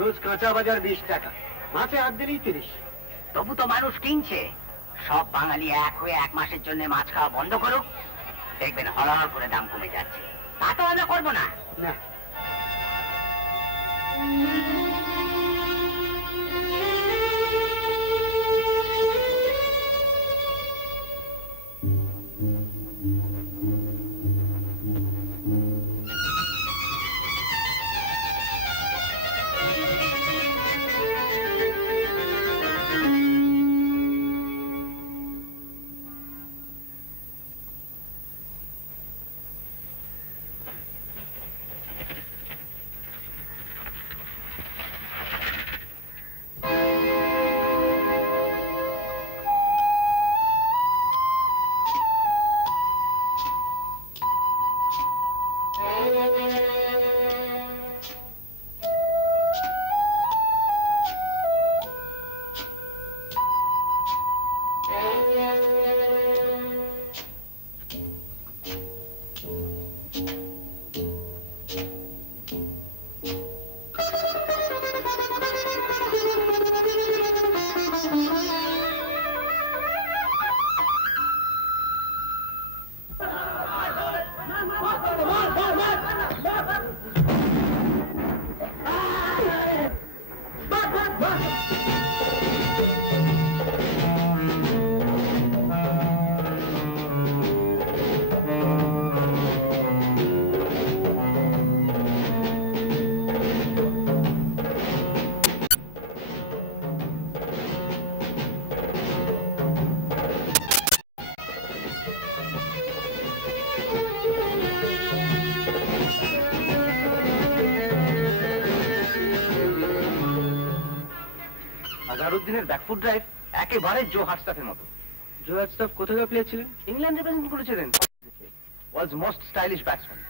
রোজ কাঁচা বাজার 20 টাকা, মাছে হাত দিলেই 30। তবু তো মানুষ কিনছে। সব বাঙালি এক হয়ে 1 মাসের জন্য মাছ খাওয়া বন্ধ করুক, দেখবেন হলহল করে দাম কমে যাচ্ছে। তা তো আমরা করবো না। না, আজহারউদ্দিনের ব্যাকফুট ড্রাইভ একেবারে জো হার্টস্টাফের মতো। জো হার্টস্টাফ কোথাকার প্লেয়ার ছিলেন? ইংল্যান্ড রিপ্রেজেন্ট করেছিলেন। World's most stylish batsman.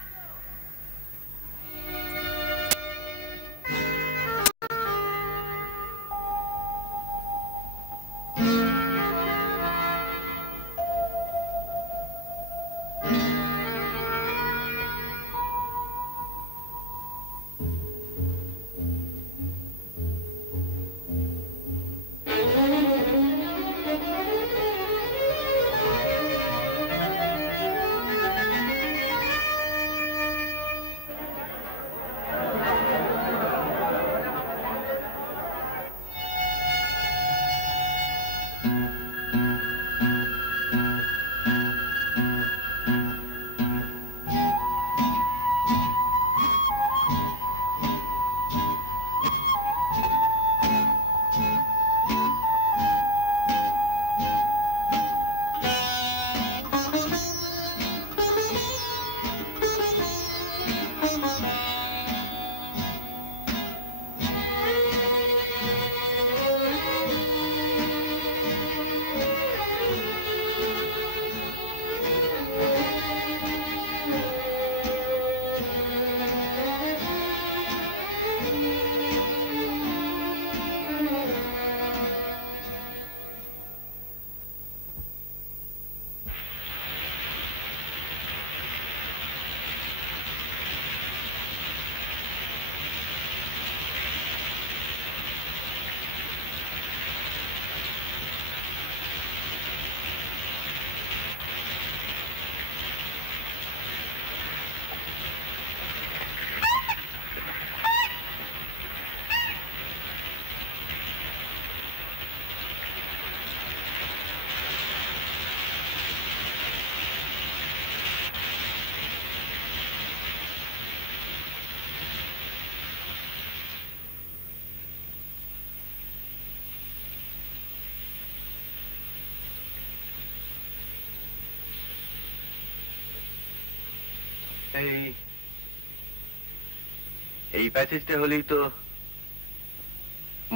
এই প্যাসেজটা হলেই তো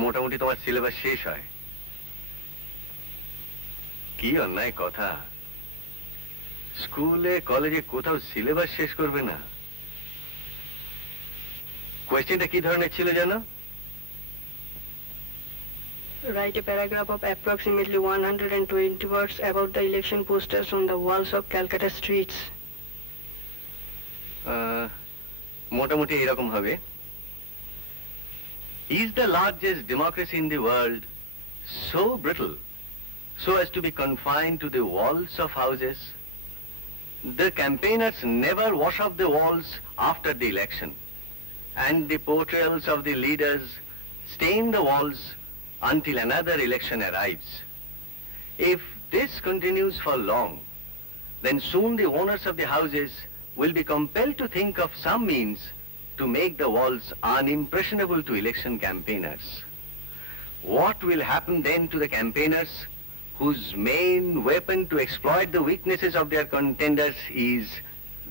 মোটামুটি তোমার সিলেবাস শেষ হয়। কি অন্যায় কথা, স্কুলে কলেজে কোথাও সিলেবাস শেষ করবে না। কোয়েশ্চেনটা কি ধরনের ছিল জানো? Write a paragraph of approximately 120 words about the election posters on the walls of Calcutta streets. মোটামুটি এরকম হবে। Is the largest democracy in the world so brittle so as to be confined to the walls of houses? The campaigners never wash off the walls after the election, and the portrayals of the leaders stain the walls until another election arrives. If this continues for long, then soon the owners of the houses will be compelled to think of some means to make the walls unimpressionable to election campaigners. What will happen then to the campaigners whose main weapon to exploit the weaknesses of their contenders is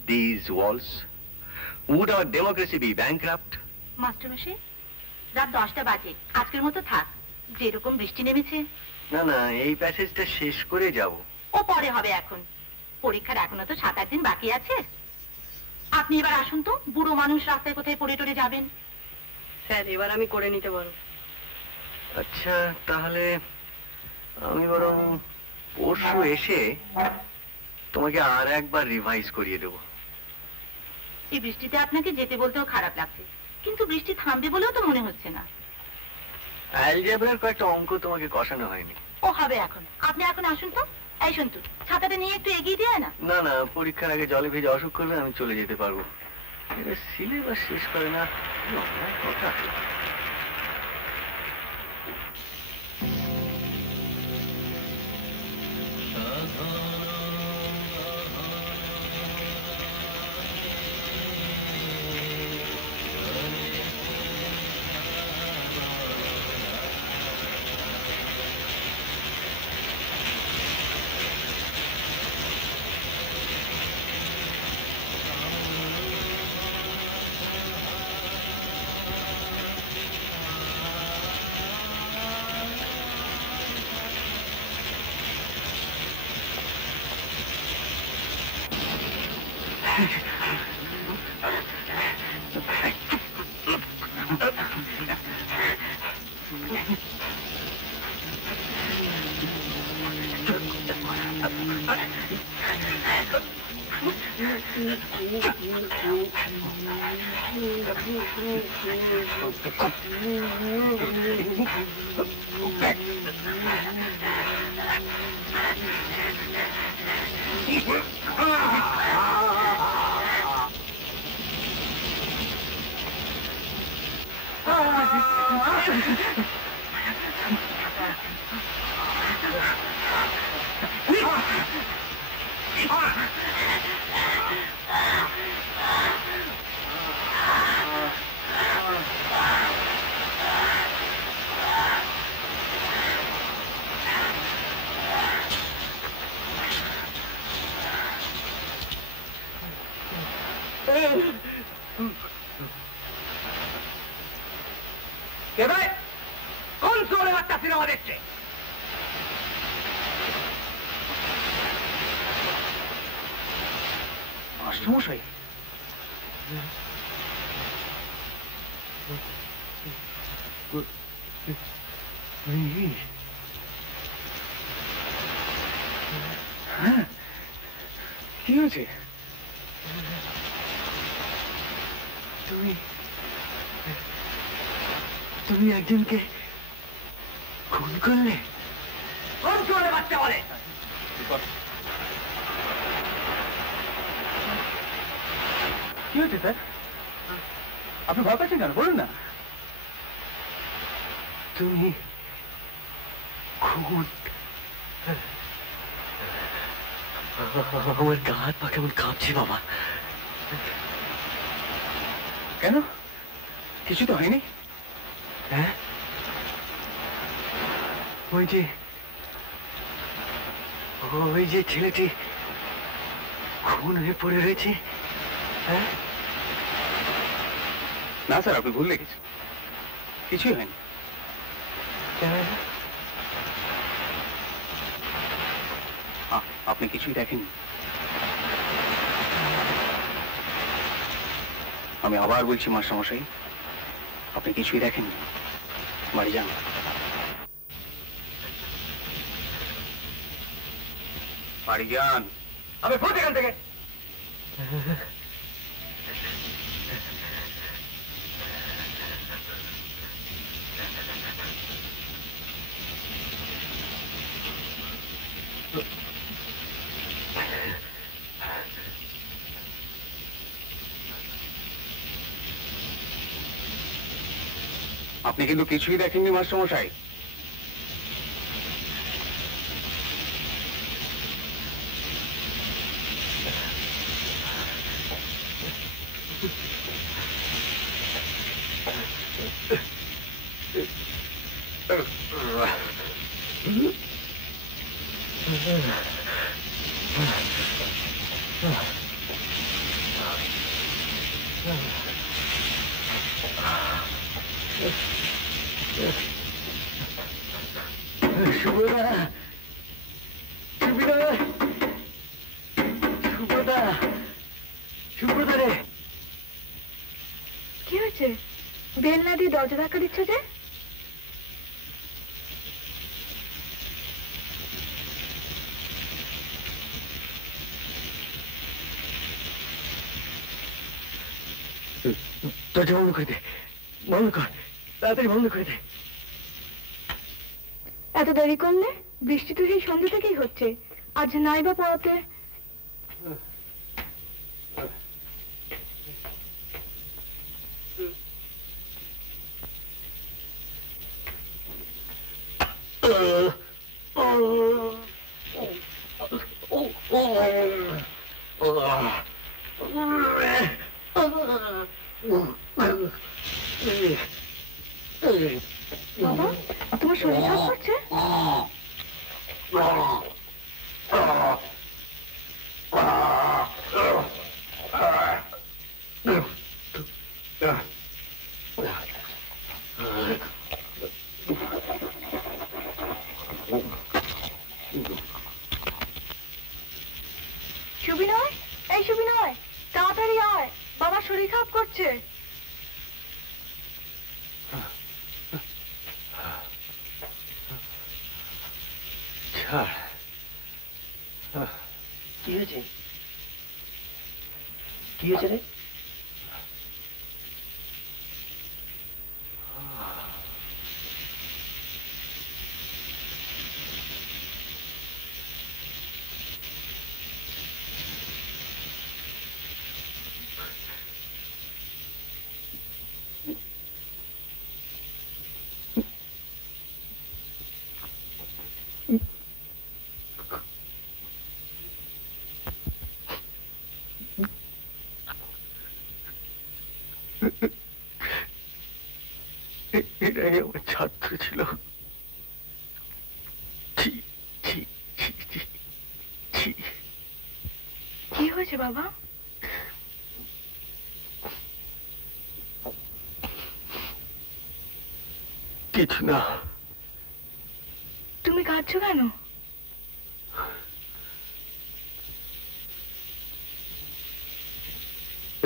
these walls? Would our democracy be bankrupt? মাস্টারমশাই, রাত 10টা বাজে, আজকের মতো থাক। যেরকম বৃষ্টি নেমেছে। না না, এই প্যাসেজটা শেষ করে যাব। ও পরে হবে এখন। পরীক্ষার এখনো তো 7-8 দিন বাকি আছে। আপনি এবার আসুন তো, বুড়ো মানুষ রাস্তায় কোথায় পড়ে টরে যাবেন। স্যার, এবার আমি করে নিতে পারবো। আচ্ছা, তাহলে আমি বরং পরশু এসে তোমাকে আর একবার রিভাইজ করিয়ে দেবো। এই বৃষ্টিতে আপনাকে যেতে বলতেও খারাপ লাগছে, কিন্তু বৃষ্টি থামবে বলেও তো মনে হচ্ছে না। অ্যালজেব্রার কয়েকটা অঙ্ক তোমাকে কষানো হয়নি। ও হবে এখন। আপনি এখন আসুন তো। এই শুনতু, ছাতাটা নিয়ে একটু এগিয়ে দিয়ে না। না না, পরীক্ষার আগে জলে ভেজে অসুখ করলে আমি চলে যেতে পারবো। এটা সিলেবাস শেষ করে না, কথা। কোন চোরে বাচ্চা সিনেমা দেখছে? মাস্টারমশাই, কি হয়েছে? তুমি একজনকে খুন করলে? কোন চোরে বাচ্চা বলে? কি হয়েছে স্যার? আপনি ভয় পাচ্ছেন কেন? বলুন না। তুমি খুন? আমার গা হাত পা কেমন কাঁপছে বাবা। কেন? কিছু তো হয়নি। হ্যাঁ, ওই যে ছেলেটি খুন হয়ে পড়ে রয়েছে। হ্যাঁ, না স্যার, আপনি ভুল লেগেছেন, কিছুই হয়নি। আপনি কিছুই দেখেননি। আমি আবার বলছি মাস্টারমশাই, আপনি কিছুই দেখেননি। বাড়ি যান। বাড়ি যান। আমি ফুট এখান থেকে। আপনি কিন্তু কিছুই দেখেননি মাস্টারমশাই। কি হয়েছে? বেল না দিয়ে দরজা ধাক্কা দিচ্ছ যে? দরজা বন্ধ করে দে, বন্ধ কর, তাড়াতাড়ি বন্ধ করে দে। এত দেরি করলে? বৃষ্টি তো সেই সন্ধ্যা থেকেই হচ্ছে, আজ নাই বা পড়াতে। বাবা, তোমার শরীর খারাপ করছে? সুবিনয়, এই সুবিনয়, তাড়াতাড়ি আয়, বাবার শরীর খারাপ করছে। কি হয়েছে? কি হয়েছে রে? এরাই আমার ছাত্র ছিল। কি হয়েছে বাবা? কিছু না। তুমি কাঁদছো কেন?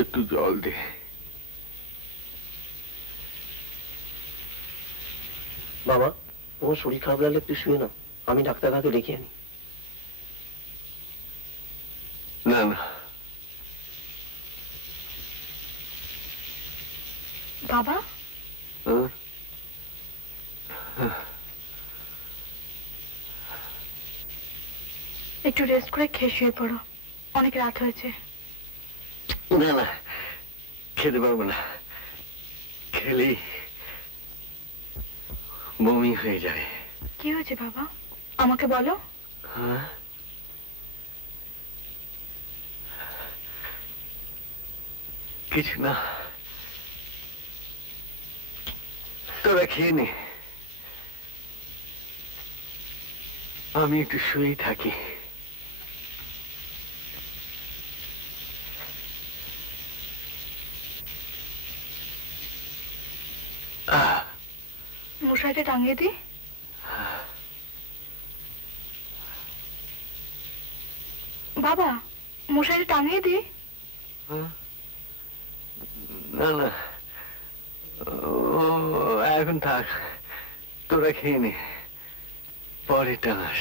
একটু জল দে। বাবা, তোমার শরীর খারাপ লাগলে একটু শুয়ে না, আমি ডাক্তার কাকে ডেকে আনি। না না, বাবা, একটু রেস্ট করে খেয়ে শুয়ে পড়ো, অনেক রাত হয়েছে। না না, খেতে পারবো না, খেলেই বমি হয়ে যাবে। কি হয়েছে বাবা, আমাকে বলো। হ্যাঁ, কিছু না, তোরা খেয়ে নে, আমি একটু শুয়েই থাকি। মশাইটা টাঙিয়ে দি। বাবা, মশাইটা টাঙিয়ে দি। না না, এখন থাক, তোরা খেয়ে নে, পরে টাঙাস।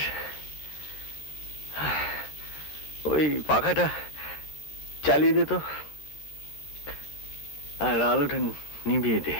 ওই পাখাটা চালিয়ে দে তো, আর আলোটা নিভিয়ে দে।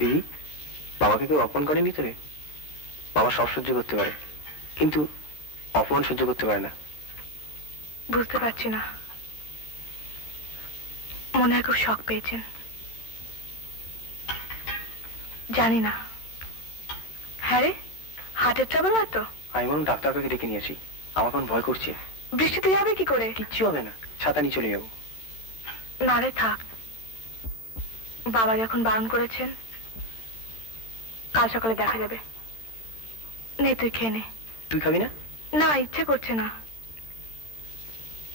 দিদি, বাবাকে কেউ অপমান করেনি তো? বাবা সব সহ্য করতে পারে, কিন্তু অপমান সহ্য করতে পারে না। বুঝতে পারছি না, মনে হয় খুব শখ পেয়েছেন। জানি না। হ্যাঁ রে, হার্টের ট্রাবল হয়তো। আমি মনে ডাক্তারকে ডেকে নিয়েছি, আমার কোন ভয় করছে। বৃষ্টিতে যাবে কি করে? কিচ্ছু হবে না, ছাতা নিয়ে চলে যাবো। না রে, থাক। বাবা যখন বারণ করেছেন, কাল সকালে দেখা যাবে। নে, তুই খেয়ে নে। তুই খাবি না? না, ইচ্ছে করছে না।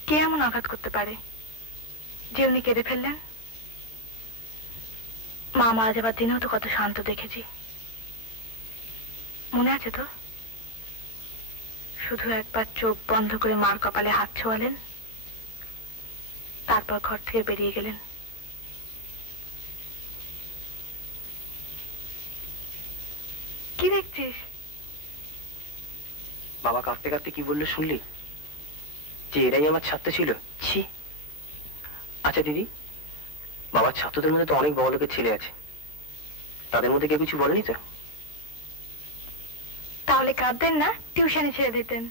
কে এমন আঘাত করতে পারে যে উনি কেঁদে ফেললেন? মা মারা যাবার দিনেও তো কত শান্ত দেখেছি, মনে আছে তো? শুধু একবার চোখ বন্ধ করে মার কপালে হাত ছোঁয়ালেন, তারপর ঘর থেকে বেরিয়ে গেলেন। কি দেখছিস? বাবা কাঁদতে কাঁদতে কি বললো শুনলি? যে এরাই আমার ছাত্র ছিল। ছি। আচ্ছা দিদি, বাবার ছাত্রদের মধ্যে তো অনেক বড় লোকের ছেলে আছে, তাদের মধ্যে কেউ কিছু বলেনি তো? তাহলে কাঁদতেন না, টিউশনে ছেড়ে দিতেন।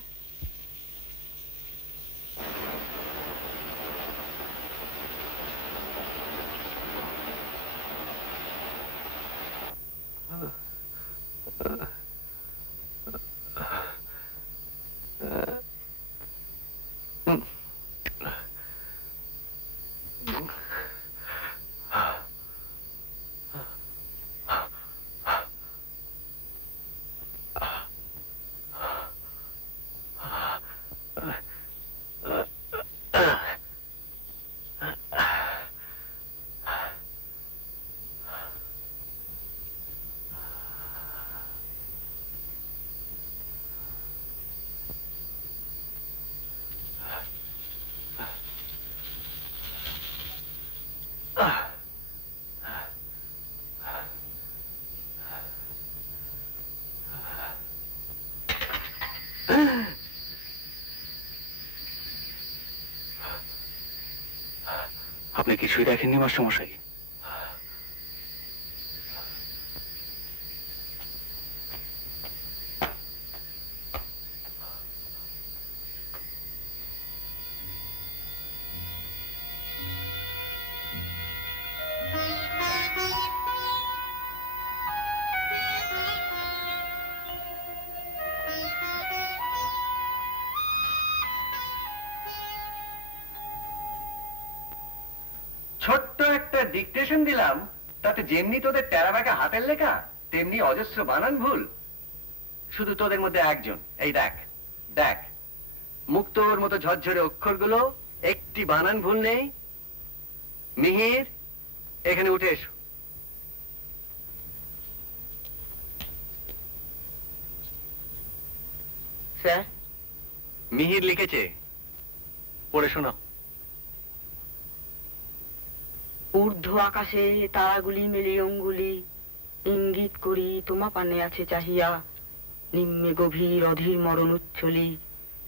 আপনি কিছুই দেখেননি মাস্টারমশাই? ছোট্ট একটা ডিকটেশন দিলাম, তাতে যেমনি তোদের টেরাবাকে হাতের লেখা, তেমনি অজস্র বানান ভুল। শুধু তোদের মধ্যে একজন, এই দেখ দেখ, মুক্তোর মতো ঝরঝরে অক্ষরগুলো, একটি বানান ভুল নেই। মিহির, এখানে উঠে এসো। স্যার, মিহির লিখেছে, পড়ে শোনো। ঊর্ধ্ব আকাশে তারাগুলি মেলে অঙ্গুলি, ইঙ্গিত করি তোমা পানে আছে চাহিয়া, নিম্নে গভীর অধীর মরণ উচ্ছলি,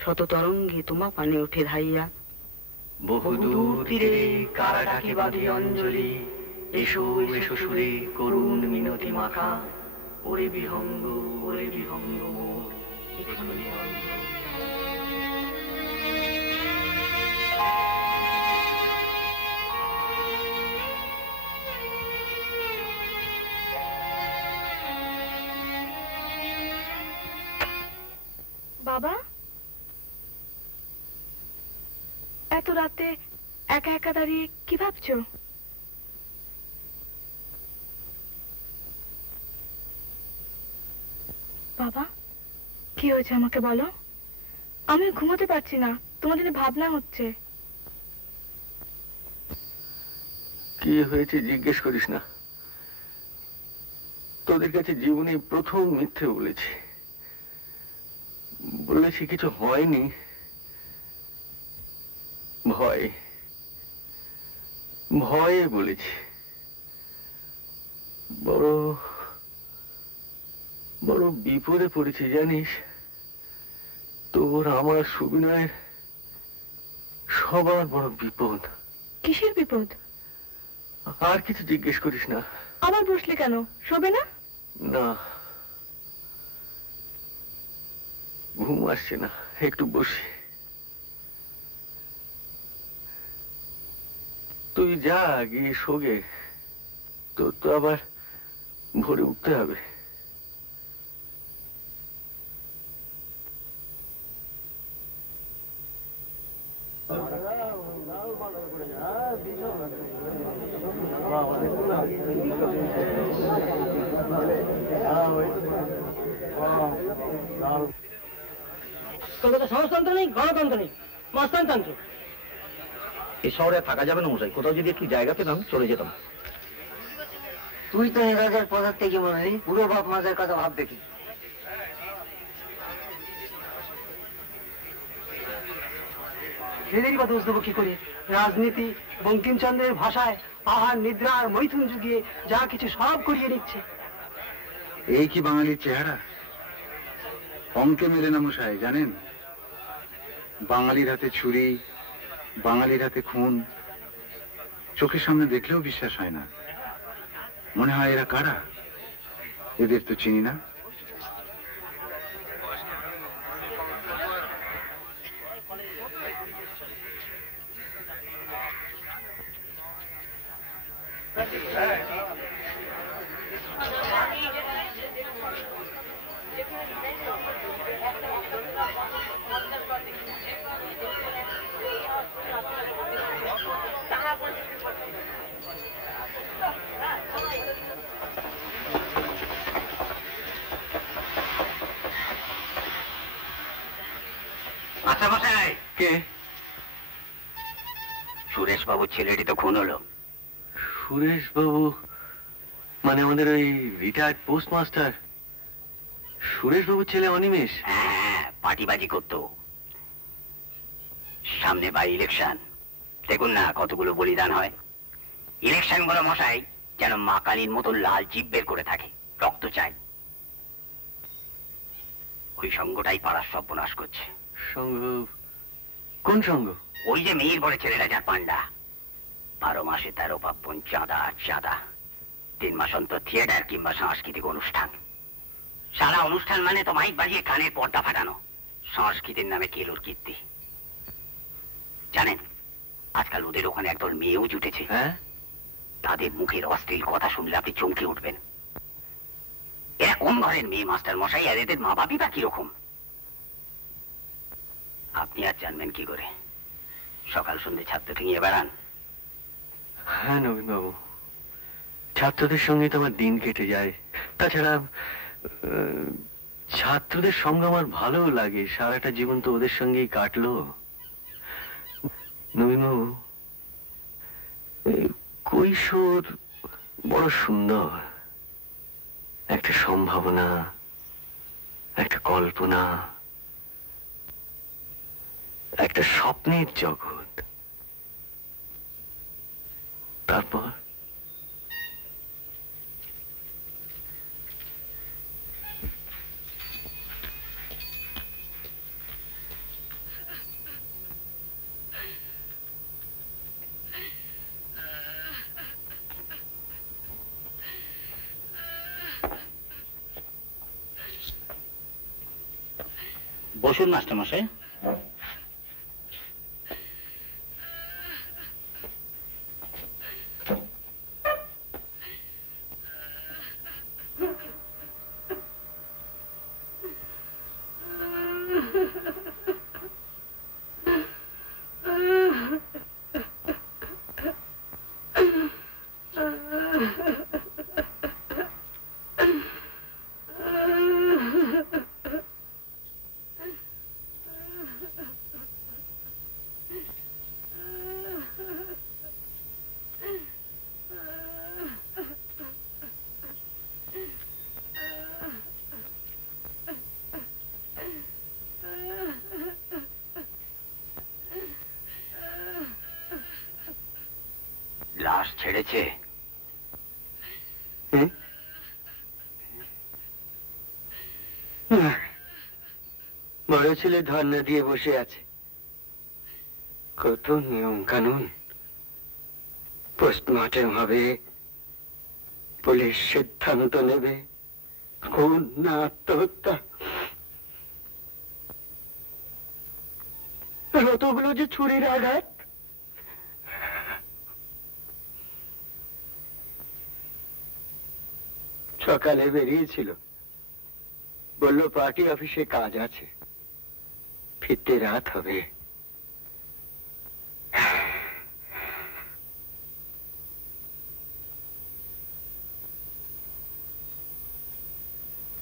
শত তরঙ্গে তোমা পানে উঠে ধাইয়া। বহুদূর তীরে কারা ডাকে বাঁধে অঞ্জলি, এসো এসো সুরে করুণ মিনতি মাখা, ওরে বিহঙ্গ মোর, এসো বিহঙ্গ। বাবা, এত রাতে একা একা দাঁড়িয়ে কি ভাবছো? বাবা, কি হয়েছে আমাকে বলো। আমি ঘুমোতে পারছি না, তোমার জন্য ভাবনা হচ্ছে। কি হয়েছে জিজ্ঞেস করিস না, তোদের কাছে জীবনে প্রথম মিথ্যে বলেছি। বলেছি কিছু হয়নি, ভয়ে বলেছি। বড় বড় বিপদে পড়েছি জানিস। তোর আমার সুবিনয়ের সবার বড় বিপদ। কিসের বিপদ? আর কিছু জিজ্ঞেস করিস না। আবার বসলে কেন? শোবে না? না, ঘুম আসছে না, একটু বসি। তুই যা, গিয়ে শোগে, তোর তো আবার ভোরে উঠতে হবে। কলকাতা সমাজতন্ত্র নেই, গণতন্ত্র নেই, মস্তানতন্ত্র। এই শহরে থাকা যাবে না মশাই, কোথাও যদি একটু জায়গা পেতাম চলে যেতাম। তুই তো এরাজের পদার্থ থেকে মনে নেই, পুরো বাপ মাঝের কথা ভাববে কি? এদেরই বা দোষ দেবো কি করে? রাজনীতি বঙ্কিমচন্দ্রের ভাষায় আহার নিদ্রা আর মৈথুন যুগিয়ে যা কিছু সব করিয়ে নিচ্ছে। এই কি বাঙালির চেহারা? অঙ্কে মেলে না মশাই, জানেন? বাঙালির হাতে ছুরি, বাঙালির হাতে খুন, চোখের সামনে দেখলেও বিশ্বাস হয় না। মনে হয় এরা কারা? এদের তো চিনি না। আচ্ছা মশাই, কে? সুরেশ বাবুর ছেলেটি তো খুন হলো। সুরেশ বাবু মানে আমাদের ওই রিটায়ার্ড পোস্টমাস্টার সুরেশ বাবুর ছেলে অনিমেষ? হ্যাঁ, পার্টিবাজি করতো। সামনে বাই ইলেকশন, দেখুন না কতগুলো বলিদান হয়। ইলেকশন গুলো মশাই যেন মা কালীর মতো লাল জিভ বের করে থাকে, রক্ত চাই। ওই সঙ্গটাই পাড়ার সর্বনাশ করছে। সঙ্গ? কোন সঙ্গ? ওই যে মেয়ের বড় ছেলেরা যার পান্ডা, 12 মাসে 13 পার্বণ, চাঁদা চাঁদা, 3 মাস অন্তর থিয়েটার কিংবা সাংস্কৃতিক অনুষ্ঠান। সারা অনুষ্ঠান মানে তো মাইক বাজিয়ে কানের পর্দা ফাটানো, সংস্কৃতির নামে কেলোর কীর্তি। জানেন আজকাল ওদের ওখানে একদল মেয়েও জুটেছে। হ্যাঁ, তাদের মুখের অশ্লীল কথা শুনলে আপনি চমকে উঠবেন। এরা কোন ঘরের মেয়ে মাস্টার মশাই, আর এদের মা বাপই বা কিরকম? আপনি আর জানবেন কি করে? সকাল সন্ধ্যে ছাত্রকে নিয়ে বেড়ান। হ্যাঁ নবীন বাবু, ছাত্রদের সঙ্গে তো আমার দিন কেটে যায়। তাছাড়া ছাত্রদের সঙ্গে আমার ভালো লাগে, সারাটা জীবন তো ওদের সঙ্গেই কাটলো। নবীন বাবু, কৈশোর বড় সুন্দর, একটা সম্ভাবনা, একটা কল্পনা, একটা স্বপ্নের জগৎ। তারপর বসুন মাস্টার মশাই। লাশ ছেড়েছে? বড় ছেলে ধর্ণা দিয়ে বসে আছে। কত নিয়ম কানুন, পোস্টমর্টেম হবে, পুলিশ সিদ্ধান্ত নেবে খুন না আত্মহত্যা। যতগুলো যে ছুরির আঘাত, সকালে বেরিয়েছিল, বলল পার্টি অফিসে কাজ আছে, ফিরতে রাত হবে।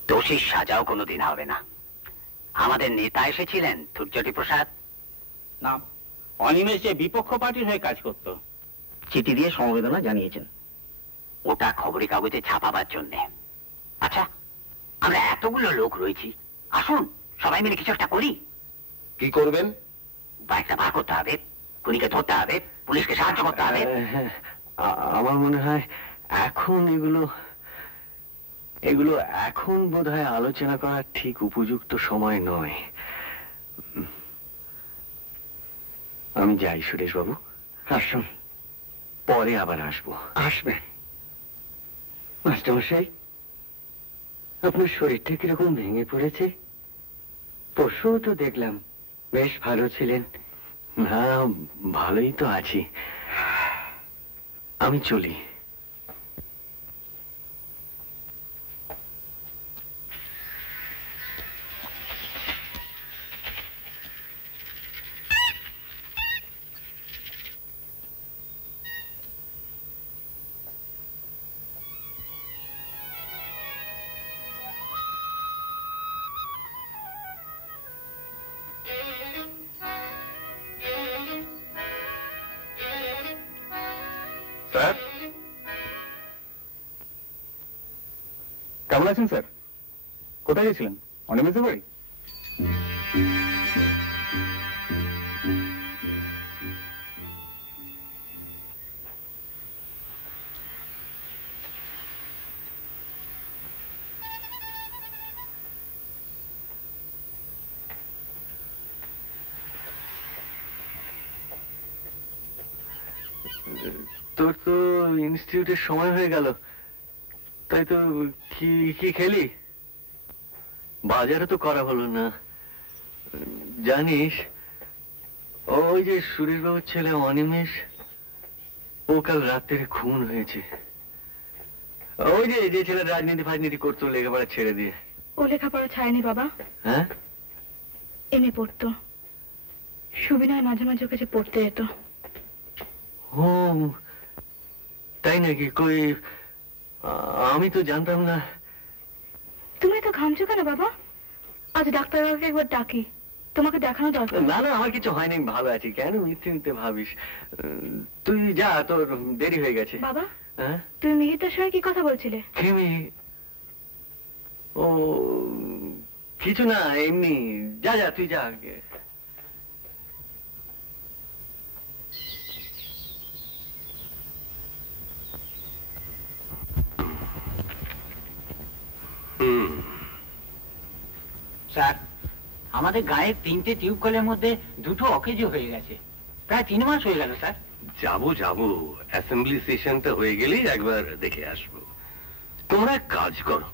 দোষীর সাজাও কোনোদিন হবে না। আমাদের নেতা এসেছিলেন ধূর্যটি প্রসাদ। না, অনিমেষ যে বিপক্ষ পার্টির হয়ে কাজ করত, চিঠি দিয়ে সমবেদনা জানিয়েছেন। ওটা খবরের কাগজে ছাপাবার জন্যে। আচ্ছা, আমরা এতগুলো লোক রয়েছি, আসুন সবাই মিলে কিছু একটা করি। কি করবেন? বাইকটা বার করতে হবে, খুনিকে ধরতে হবে, পুলিশকে সাহায্য করতে হবে। আমার মনে হয় এখন এগুলো এখন বোধহয় আলোচনা করার ঠিক উপযুক্ত সময় নয়। আমি যাই সুরেশ বাবু। আসুন, পরে আবার আসবো। আসবেন। মাস্টারমশাই, আপনার শরীরটা কিরকম ভেঙে পড়েছে? পরশু তো দেখলাম বেশ ভালো ছিলেন। না, ভালোই তো আছি। আমি চলি। স্যার, কেমন আছেন স্যার? কোথায় গেছিলেন? অনিমেষের বাড়ি? তোর তো ইনস্টিটিউটের সময় হয়ে গেল, তাই তো কি কি খেলি? বাজারে তো করা হলো না। জানিস, ওই যে সুরেশ বাবুর ছেলে অনিমেষ, ও কাল রাত্রে খুন হয়েছে। ওই যে ছেলে রাজনীতি ফাজনীতি করতো লেখাপড়া ছেড়ে দিয়ে। ও লেখাপড়া ছাড়েনি বাবা, হ্যাঁ, এমএ পড়তো। সুবিনয় মাঝে মাঝে ওকে যে পড়তে যেত। ও তাই নাকি? কই, আমি তো জানতাম না। তুমি তো ঘামছো কেন বাবা? আজ ডাক্তারবাবুকে একবার ডাকি, তোমাকে দেখানো দরকার। না না, আমার কিছু হয়নি, ভালো আছি। কেন মিথ্যে মিথ্যে ভাবিস? তুই যা, তোর দেরি হয়ে গেছে। বাবা, হ্যাঁ, তুমি মিহিতার সঙ্গে কি কথা বলছিলে? খেমি? ও কিছু না, এমনি। যা যা, তুই যা। স্যার, আমাদের গায়ের 3টে টিউবকলের মধ্যে 2টো অকেজো হয়ে গেছে। প্রায় 3 মাস হয়ে গেল স্যার। যাবো অ্যাসেম্বলি সেশনটা হয়ে গেলেই একবার দেখে আসবো। তোমরা এক কাজ করো,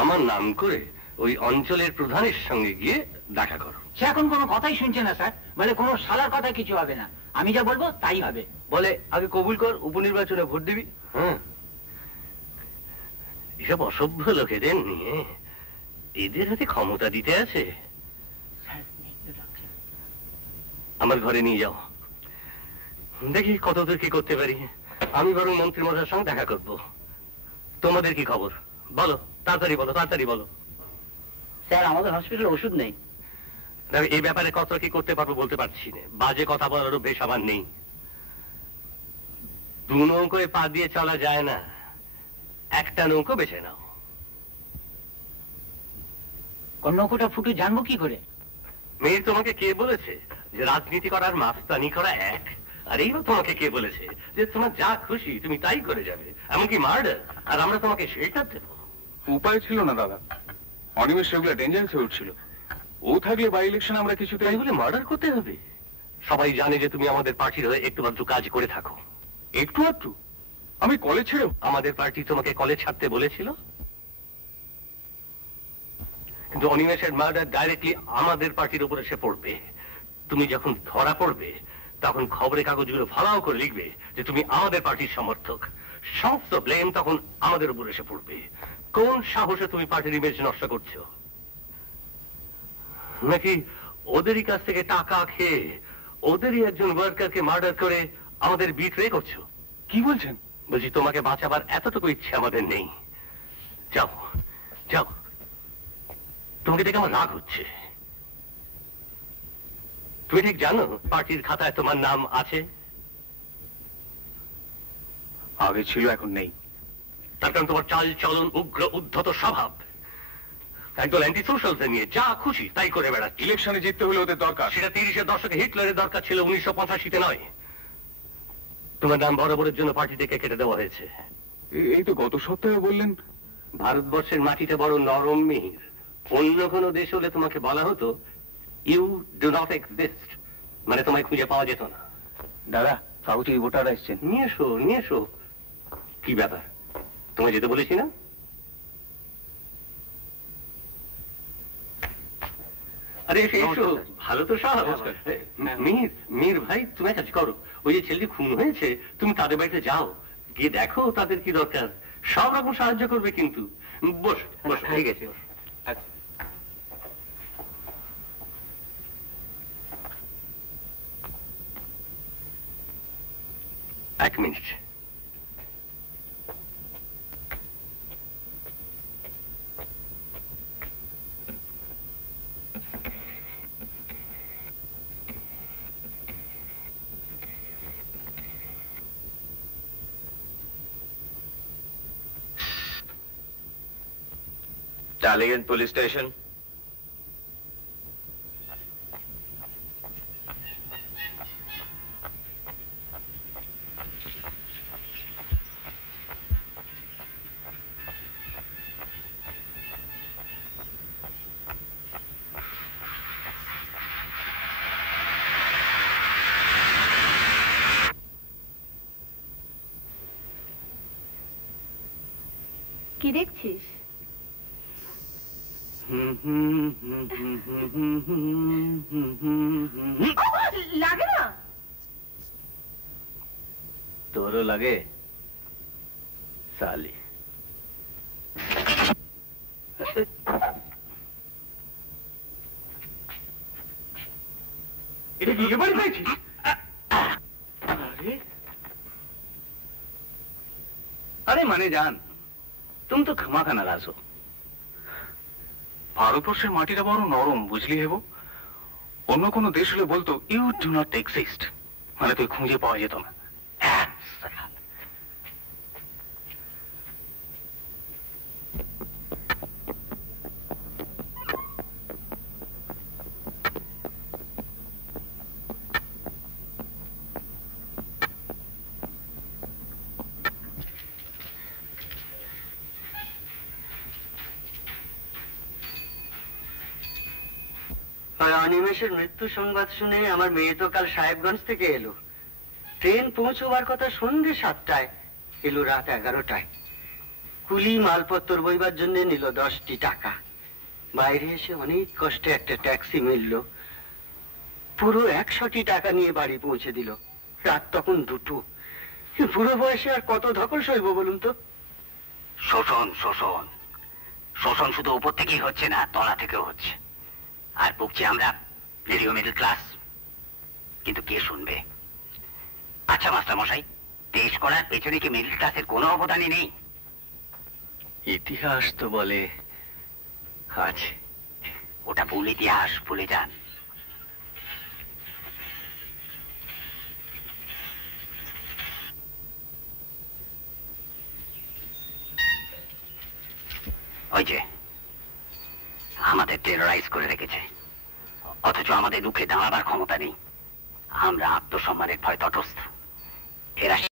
আমার নাম করে ওই অঞ্চলের প্রধানের সঙ্গে গিয়ে দেখা করো। সে এখন কোনো কথাই শুনছে না স্যার, বলে কোনো শালার কথা কিছু হবে না, আমি যা বলবো তাই হবে। বলে আগে কবুল কর, উপনির্বাচনে ভোট দিবি। হ্যাঁ, এসব অসভ্য লোকেদের নিয়ে এদের হাতে ক্ষমতা দিতে আছে। আমার ঘরে নিয়ে যাও, দেখি কতদূর কি করতে পারি। আমি বরং মন্ত্রী মশাইয়ের সঙ্গে দেখা করব। তোমাদের কি খবর বলো, তাড়াতাড়ি বলো, তাড়াতাড়ি বলো। স্যার, আমাদের হসপিটালে ওষুধ নেই। এই ব্যাপারে কত কি করতে পারবো বলতে পারছি না। বাজে কথা বলার অভ্যেস আমার নেই। 2 নৌকোয় পা দিয়ে চলা যায় না, একটা নৌকো বেছে নাও। কোন নৌকোটা ফুটে জানবো কি করে? মেয়ে, তোমাকে কে বলেছে যে রাজনীতি করার মাস্তানি করা এক? আর এইবার তোমাকে কে বলেছে যে তোমার যা খুশি তুমি তাই করে যাবে, এমনকি মার্ডার, আর আমরা তোমাকে শেল্টার দেবো? উপায় ছিল না দাদা, অনিমেষ সেগুলো ডেঞ্জারাস হয়ে উঠছিল। ও থাকলে বাই ইলেকশন আমরা কিছুতে। তাই বলে মার্ডার করতে হবে? সবাই জানে যে তুমি আমাদের পার্টির হয়ে একটু মাত্র কাজ করে থাকো। একটু আধটু? আমি কলেজ ছেড়ে? আমাদের পার্টি তোমাকে কলেজ ছাড়তে বলেছিল, কিন্তু অনিমেষের মার্ডার ডাইরেক্টলি আমাদের পার্টির উপর এসে পড়বে। তুমি যখন ধরা পড়বে তখন খবরের কাগজগুলো ফলাও করে লিখবে যে তুমি আমাদের পার্টির সমর্থক। সমস্ত ব্লেম তখন আমাদের উপর এসে পড়বে। কোন সাহসে তুমি পার্টির ইমেজ নষ্ট করছো? নাকি ওদেরই কাছ থেকে টাকা খেয়ে ওদেরই একজন ওয়ার্কারকে মার্ডার করে আমাদের বিট্রে করছো? কি বলছেন? বলছি তোমাকে বাঁচাবার এতটুকু ইচ্ছে আমাদের নেই। যাও যাও, তোমাকে দেখে আমার রাগ হচ্ছে। তুমি ঠিক জানো পার্টির খাতায় তোমার নাম আছে? আগে ছিল, এখন নেই। তার কারণ তোমার চাল চলন, উগ্র উদ্ধত স্বভাব, একদল অ্যান্টি সোশ্যালদের নিয়ে যা খুশি তাই করে বেড়াচ্ছে। ইলেকশনে জিততে হলে ওদের দরকার। সেটা 30-এর দশকে হিটলারের দরকার ছিল, 1985-তে নয়। তোমার নাম বরাবরের জন্য পার্টি থেকে কেটে দেওয়া হয়েছে। এই তো গত সপ্তাহে বললেন ভারতবর্ষের মাটিতে বড় নরম মিহির। অন্য কোনো দেশ হলে তোমাকে বলা হতো ইউ ডু নট এক্সিস্ট, মানে তোমায় খুঁজে পাওয়া যেত না। দাদা, কাগজে ভোটার এসছেন, নিয়ে এসো নিয়ে এসো। কি ব্যাপার, তোমায় যেতে বলেছি না? আরে এসো, ভালো তো সব। মীর ভাই, তুমি কাজ করো, ওই যে ছেলেটি খুন হয়েছে তুমি তাদের বাড়িতে যাও, গিয়ে দেখো তাদের কি দরকার, সব রকম সাহায্য করবে কিন্তু। বস বস, ঠিক আছে। এক মিনিট। Dalian Police Station. কি দেখছিস? লাগে না? তোরও লাগে সালি? এটা বিয়ে বাড়ি পেয়েছিস? আরে মানে জান, তুমি তো খামাখা নারাজ হো। ভারতবর্ষের মাটিটা বড় নরম, বুঝলি হেবো? অন্য কোনো দেশ হলে বলতো ইউ ডু নট এক্সিস্ট, মানে তুই খুঁজে পাওয়া যেত না। অনিমেষের মৃত্যু সংবাদ শুনে আমার মেয়ে তো কাল সাহেবগঞ্জ থেকে এলো। ট্রেন পৌঁছবার কথা সন্ধ্যে 7টায়, এলো রাত 11টায়। কুলি মালপত্তর বইবার জন্য নিল 10টি টাকা। বাইরে এসে অনেক কষ্টে একটা ট্যাক্সি মিলল, পুরো 100টি টাকা নিয়ে বাড়ি পৌঁছে দিল। রাত তখন 2টো। পুরো বয়সে আর কত ধকল সইব বলুন তো? শোষণ শোষণ শোষণ শুধু উপর থেকেই হচ্ছে না, তলা থেকেও হচ্ছে। আর বকছি আমরা নিরীহ মিডল ক্লাস, কিন্তু কে শুনবে? আচ্ছা মাস্টার মশাই, দেশ করার পেছনে কি মিডল ক্লাসের কোনো অবদানই নেই? ইতিহাস তো বলে আছে। ওটা ভুল ইতিহাস, ভুলে যান। ওই যে আমাদের টেরোরাইজ করে রেখেছে, অথচ আমাদের রুখে দাঁড়াবার ক্ষমতা নেই। আমরা আত্মসম্মানের ভয় তটস্থ। এরা